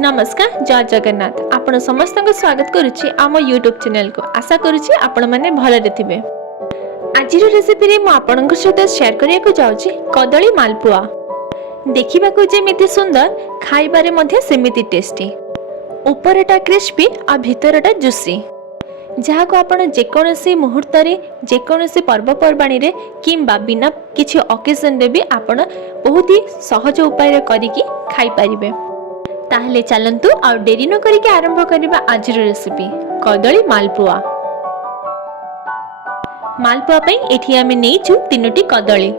नमस्कार जय जगन्नाथ आपण समस्त स्वागत करुच्ची आम यूट्यूब चैनल को आशा करुच्ची आपण माने भलरे थिबे। आजिर रेसिपी रे मु आपनक सहित शेयर करिया को जाउची कदली मालपुआ। देखिबा को जेमिति सुंदर खाइबारे मध्ये सेमिति टेस्टी, ऊपरटा क्रिस्पी आ भितरटा जुसी, जहाँ को आपण जेकोसी मुहूर्त रे जेकोसी पर्वपर्वाणी रे किंबा बिना किछि ओकेजन रे भी आपण बहुत ही सहज उपाय रे करिकि खाइ परिबे। ताहले चलंतु आ डेरी न करिके आरंभ करिबा आजिर रेसिपी कदली मालपुआ। मालपुआ पई एठी आमे नेइछु 3टी कदली।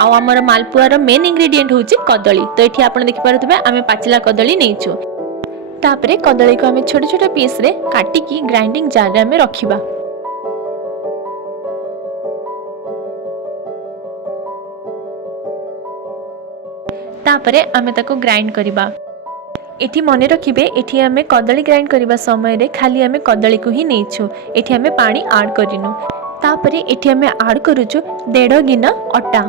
आ हमर मालपुआ रो मेन इंग्रेडिएंट होची कदली। तो एठी आपण देखि पारुथबे आमे पाचिला कदली नेइछु। तापरे कदली को आमे छोटे छोटे पीस रे काटिकी ग्राइंडिंग जार रे आमे रखिबा। तापरे आमे ताको ग्राइंड करिबा। एठी मने रखिबे एठी आमे कदली ग्राइंड करिबा समय रे खाली आमे कदली को ही नेइछु। एठी आमे पानी ऐड करिनु। तापरे एठी आमे ऐड करूछु 1.5 गिना अटा।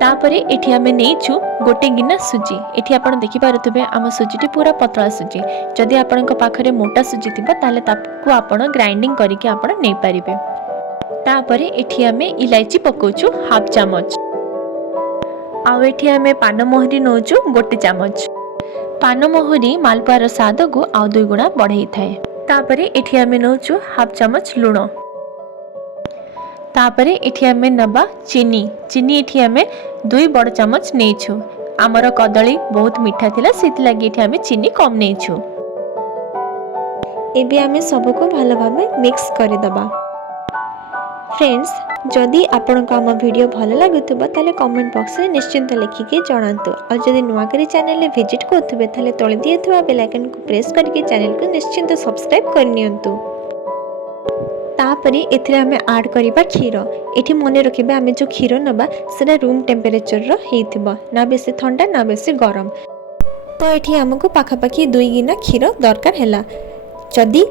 तापरे एठी आमे नेइछु गोटे गिना सुजी। एठी आपण देखि पारुथबे आम सुजीटी पूरा पतला सुजी। जदि आपनक पाखरे मोटा सुजी थिबा ताले ताकू आपण ग्राइंडिंग करिके आपण नै परिबे। तापरे एठी आमे इलायची पकोछु हाफ चामच। आ एठी आमे पान मोहरी नोछु गोटे चामच। पान मोहरी मालपुआर स्वाद को आउ 2 गुणा बढ़ाई थाए। तापरे एठी आमे नोछु हाफ चामच लूण। तापरे एठी आमे नबा चीनी। चीनी एठी आमे 2 बड़ चामच नेछु। आमर कदली बहुत मीठा थिला सेति लागि एठी आमे चीनी कम नेछु। एबे आमे सब को भलो भाबे मिक्स करि दबा। फ्रेंड्स, जदि आपनको आम वीडियो भल लगुथबा ताले कमेंट बॉक्स रे निश्चिंत लिखिके जणांतु। और जदि नुआ करी चैनल रे विजिट करथबे ताले तळे दियथवा बेल आइकन को प्रेस करके चैनल को निश्चिंत सब्सक्राइब करनियंतु। तापरे एथिरे हमें ऐड करिबा खीर। एठी मने रखिबे हमें जो खीर नबा सेना रूम टेम्परेचर रो हेइथिबा, ना बेसी ठंडा ना बेसी गरम। तो एठी हमको पाखापाखी 2 गिना खीर दरकार हैला। जदि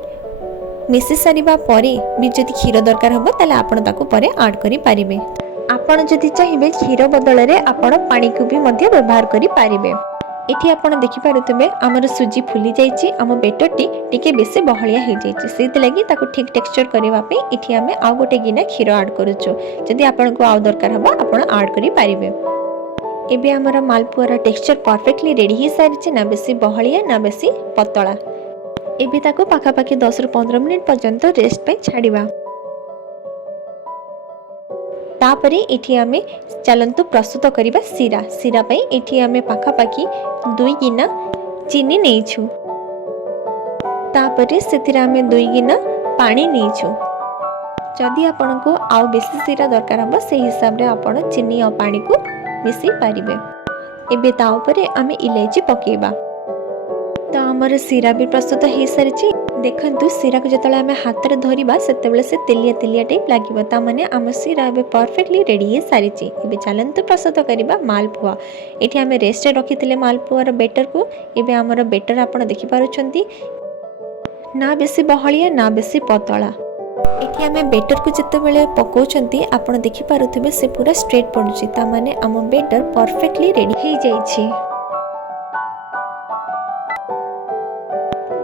मिसी सारिबा परे भी जदि खीर दरकार हबो ताले आपण ताको परे ऐड करि पारिबे। आपण जदि चाहिबे खीर बदल रे आपण पानी को भी मध्य व्यवहार करि पारिबे। एठी आपण देखि पारुतबे हमर सुजी फुली जाईची, हम बेटरटी टिके बेसी बहलिया हे जाईची। सेति लागि ताको ठीक टेक्सचर करबा पे एठी हमें आ गोटे गिना खीर ऐड करूछु। जदि आपण को आउ दरकार हबो आपण ऐड करि पारिबे। एबे हमर मालपुआर टेक्सचर परफेक्टली रेडी हे सारिची, ना बेसी बहलिया ना बेसी पतला। एबे ताको पाखापाखी 10 रु 15 मिनिट पर्यंत रेस्ट पे छाड़िबा। तापरे एठी आमे चलंतु प्रस्तुत करिबा सीरा। सीरा पई एठी आमे पाखापाखी 2 गिना चीनी नेइछु। तापरे सेथिरा आमे 2 गिना पानी नेइछु। जदि आपनको आउ बेसी सीरा दरकार हबो से हिसाब रे आपण चीनी और पानी को मिसी पारिबे। एबे ता ऊपर आमे इलायची पकेबा। तो हमर सीरा भी प्रस्तुत हो सारी। देखंतु सीरा को जतले आमे हाथ रे धरिबा सेतेबेले से तेलिया तेलिया टाइप लागिबो, ता माने आम सीरा बे परफेक्टली रेडी हे सारी। एबे चलंतु प्रस्तुत करिबा मालपुआ। एठी आमे रेस्ट रे रखिथिले मालपुआर बेटर को। एबे हमर बेटर आपण देखि पारुछंती, ना बेसी बहलिया ना बेसी पतला। एठी आमे बेटर को जतेबेले पकोछंती आपण देखि पारुथिबे से पूरा स्ट्रेट पडुची, ता माने आम बेटर परफेक्टली रेडी हे जाईछि।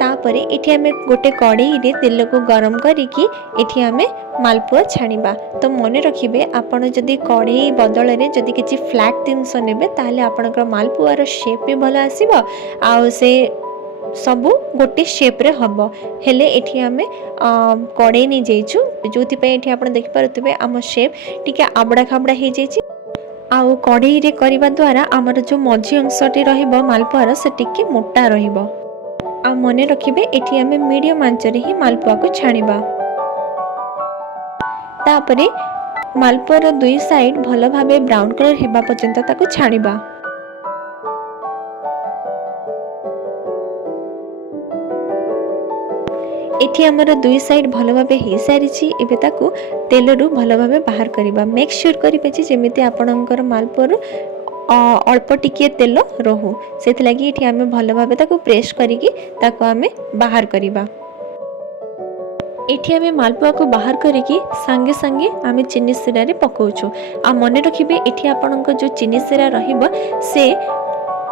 तापरे एठी हमें गोटे कढ़ाई रे तेल को गरम करिकी एठी हमें मालपुआ छाणिबा। तो मने रखिबे आपण जदि कढ़ाई बदल रे जदि किछि फ्लैट जिंस नेबे ताले आपनकर मालपुआ रो शेप भी भलो आसीबो, आ से सब गोटे शेप रे हबो। हेले एठी हमें कढ़ाई नै जेइछु, जोथि पे एठी आपण देखि पारुतबे आम शेप टिके आबडा खाबडा हे जेइछि। आ कढ़ाई रे करबा द्वारा हमर जो मझी अंशटी रहइबो मालपुआ से टिके मोटा रहिबो। आ मने रखिबे एठी हमें मीडियम आंच रे ही मालपुआ को छाणिबा। तापरे मालपुआर 2 साइड भलो भाबे ब्राउन कलर हेबा पर्यंत ताको छाणिबा। एठी हमर 2 साइड भलो भाबे हे सारिछि। एबे ताको तेलरु भलो भाबे बाहर करिबा। मेक श्योर करिबे जे जेमिति आपनकर मालपुआर अल्प टिके तेल रहू, से लगी ये आम भल भाव ताको प्रेस करिकी ताको आमे बाहर करिबा। एठी आमे मालपुआ को बाहर करिकी संगे संगे आमे चीनी सिरा रे पकाउछु। आ मने रखिबे एठी आपनक जो चीनी सिरा रहिबो से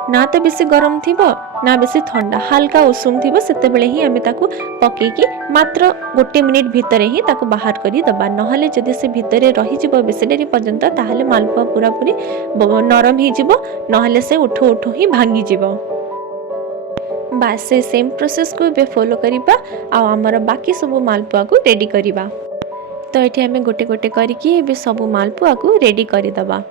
ना तो बेसी गरम थिबो ना बेसी ठंडा हल्का उषुम थिबो सेतेबेले ही आमे ताकू पकेकी मात्र 1 मिनिट भितर ही ताकू बाहर करी दबा नहले जदि से भितरे रही जिवो बेसी डेरी पर्यंत ताहले मालपुआ पूरा पूरी नरम ही जिवो नहले से उठो उठो ही भांगी जिवो। बास से सेम प्रोसेस को बे फॉलो करिबा आ हमर बाकी सब मालपुआ को रेडी करिबा। तो एठी हमें गोटे गोटे करके एबे सब मालपुआ को रेडी करि दबा।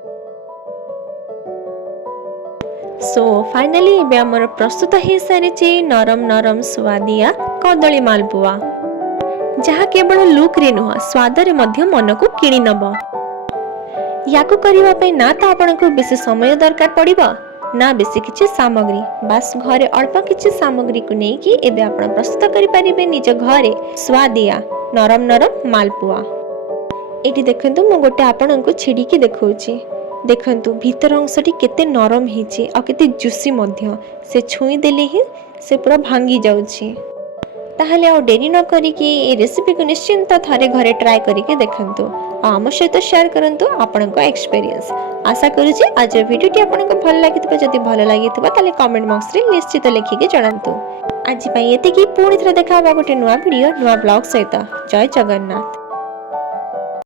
सो फाइनली एबे हमर प्रस्तुत हे सारी नरम नरम स्वादिया कदली मालपुआ जहा केवल लुक रे नुह स्वाद रे मध्य मन को किणी नब। याकू करिवा पई ना तो आपन को बेसी समय दरकार पड़िबो ना बेसी किछि सामग्री बास घरे अल्प किछि सामग्री को नै कि एबे आपण प्रस्तुत करि परिबे निज घरे स्वादिया नरम नरम मालपुआ। एटी देखंतु मु गोटे आपण को छिडी की देखौछि देखंतु भीतर अंशटी केते नरम हिची आ केते जुसी मध्य से छुई देले ही से पूरा भांगी जाउछि। ताहले आ डेरी न करी कि ए रेसिपी को निश्चिंत थारे घरे ट्राई करी के देखंतु आम सहित शेयर करंतु आपन को एक्सपीरियंस। आशा करू जे आज वीडियो टी आपन को भल लागितबा जदि भल लागितबा ताले कमेंट बॉक्स रे निश्चित लिखि के जणांतु। आज पई एते की पुणी थरे देखा गोटे नुवा वीडियो नुवा ब्लॉग सहित। जय जगन्नाथ।